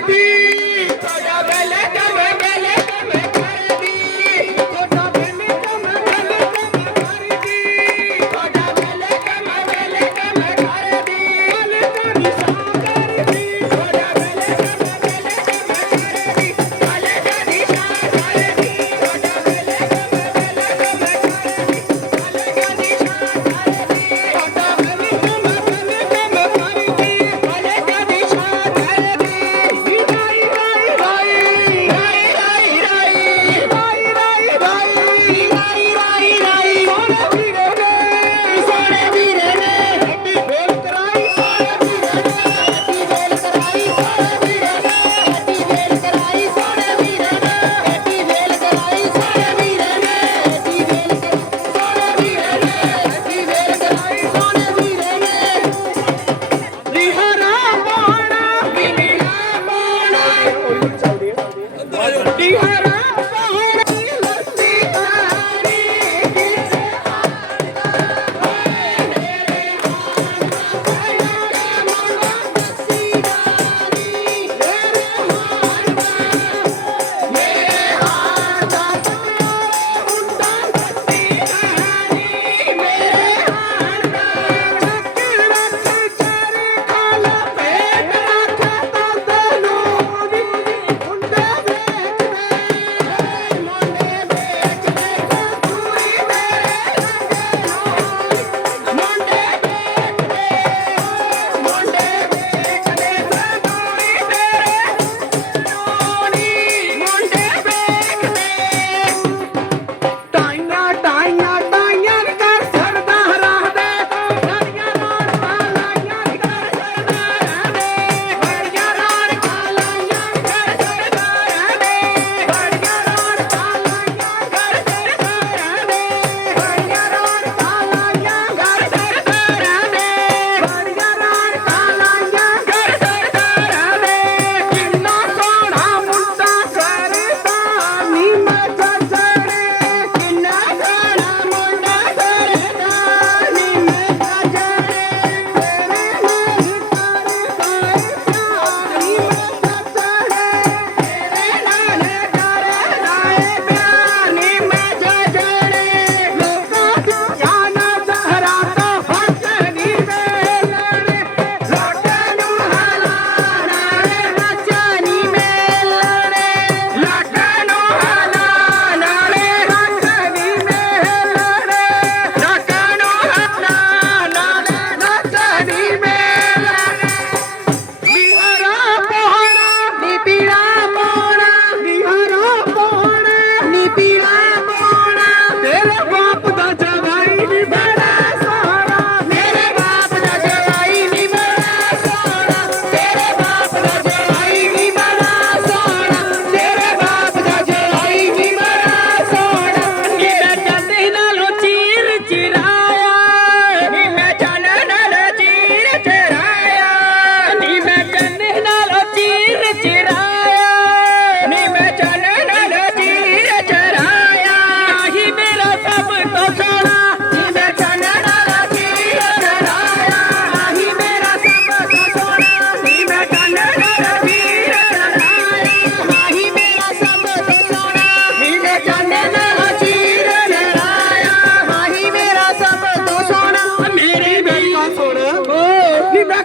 baby.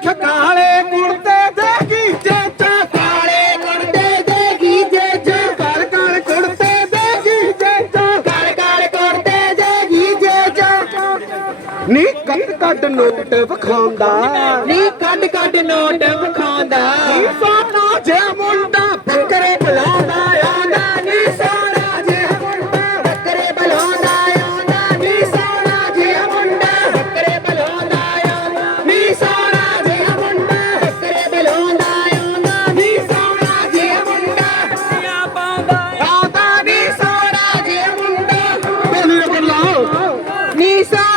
ਅੱਖ ਕਾਲੇ ਕੁੜਤੇ ਦੇ ਗੀਜੇ ਚ ਕਾਲੇ ਕੁੜਤੇ ਦੇ ਗੀਜੇ ਚ ਕਾਲ ਕਾਲ ਕੁੜਤੇ ਦੇ ਗੀਜੇ ਚ ਕਾਲ ਕਾਲ ਕੁੜਤੇ ਦੇ ਗੀਜੇ ਚ ਨੀ ਕੱਢ ਕੱਢ ਨੋਟ ਵਿਖਾਉਂਦਾ। ਨੀ ਕੱਢ ਕੱਢ ਨੋਟ ਵਿਖਾਉਂਦਾ। ਨੀ ਸੋਨਾ ਜੇ ਮੁੰਡਾ ¡Nissan!